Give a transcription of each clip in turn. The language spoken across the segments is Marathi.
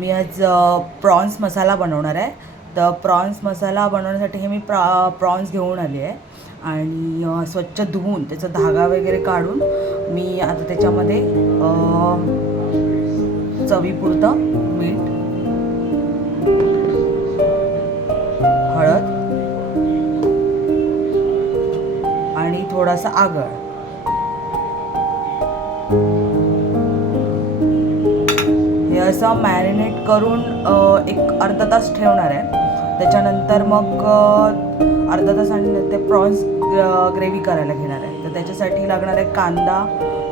मी आज प्रॉन्स मसाला बनवणार आहे. तर प्रॉन्स मसाला बनवण्यासाठी हे मी प्रॉन्स घेऊन आली आहे आणि स्वच्छ धुवून त्याचा धागा वगैरे काढून मी आता त्याच्यामध्ये चवीपुरतं मीठ, हळद आणि थोडासा आगळ हे असं मॅरिनेट करून एक अर्धा तास ठेवणार आहे. त्याच्यानंतर मग अर्धा तासाने ते प्रॉन्स ग्रेव्ही करायला घेणार आहे. तर त्याच्यासाठी लागणार आहे कांदा,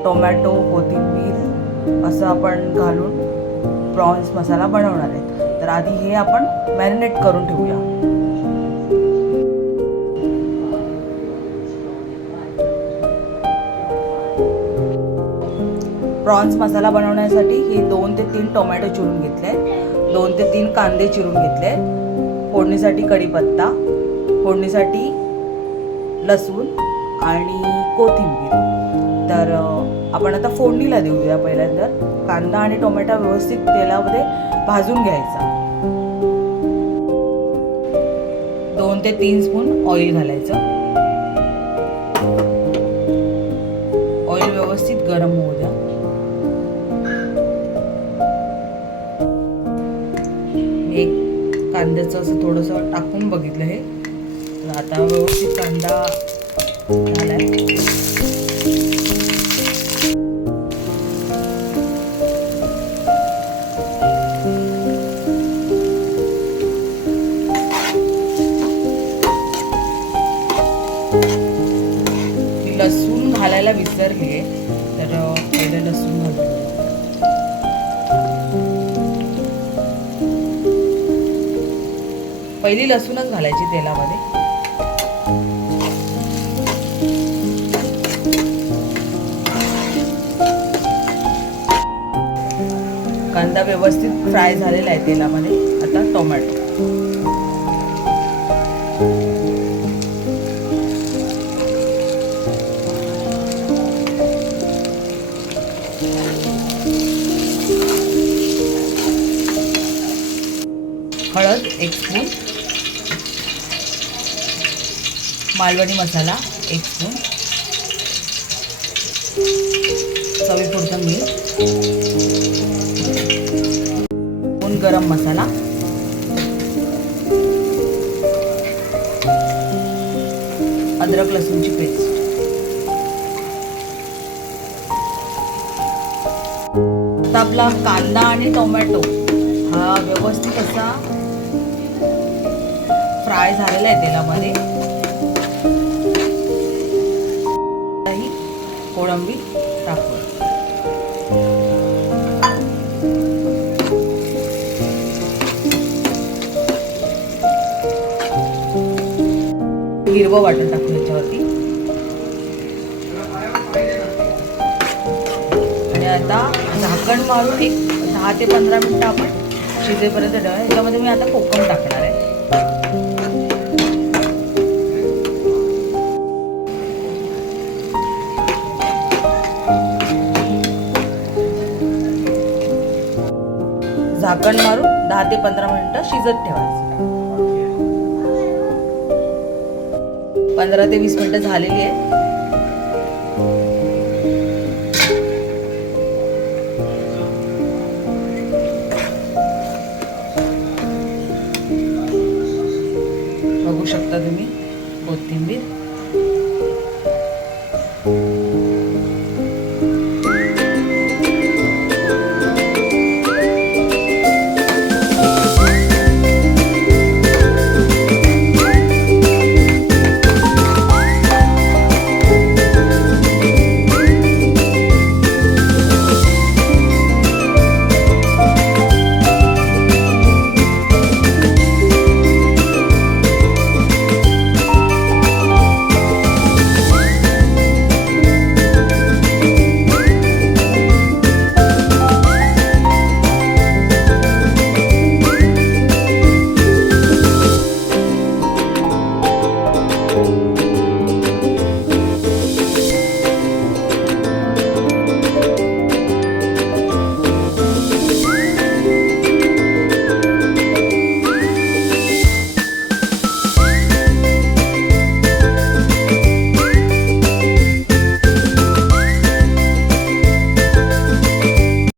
टोमॅटो, कोथिंबीर असं आपण घालून प्रॉन्स मसाला बनवणार आहे. तर आधी हे आपण मॅरिनेट करून ठेवूया. प्रॉन्स मसाला बनवण्यासाठी हे 2 ते 3 टोमॅटो चिरून घेतले, 2 ते 3 कांदे चिरून घेतले, फोडणीसाठी कढीपत्ता, फोडणीसाठी लसूण आणि कोथिंबीर. तर आपण आता फोडणीला देऊया. पहिल्यांदा कांदा आणि टोमॅटो व्यवस्थित तेलामध्ये भाजून घ्यायचा. 2 ते 3 स्पून ऑइल घालायचं. ऑइल व्यवस्थित गरम होऊ द्या. एक कांद्याचं असं थोडंसं टाकून बघितलं हे. तर आता व्यवस्थित कांदा झालाय. लसूण घालायला विसरले, तर पहिले लसूण घालतो. पहिली लसूणच घालायची तेलामध्ये. कांदा व्यवस्थित फ्राय झालेला आहे तेलामध्ये. आता टोमॅटो, हळद 1 स्पून, मालवणी मसाला 1 स्पून, चवीपुरतं मीठ, गरम मसाला, अद्रक लसूणची पेस्ट. आता आपला कांदा आणि टोमॅटो हा व्यवस्थित असा फ्राय झालेला आहे तेलामध्ये. कोळंबी टाकू. हिरवं वाटण टाकू याच्यावरती. आणि आता झाकण मारून एक 10 ते 15 मिनिटं आपण शिजेपर्यंत ठेवा. याच्यामध्ये मी आता कोकम टाकणार आहे. झाकण मारून 10 ते 15 मिनिटं शिजत ठेवायचं. 15 ते 20 मिनिटं झालेली आहे. बघू शकता तुम्ही कोथिंबीर.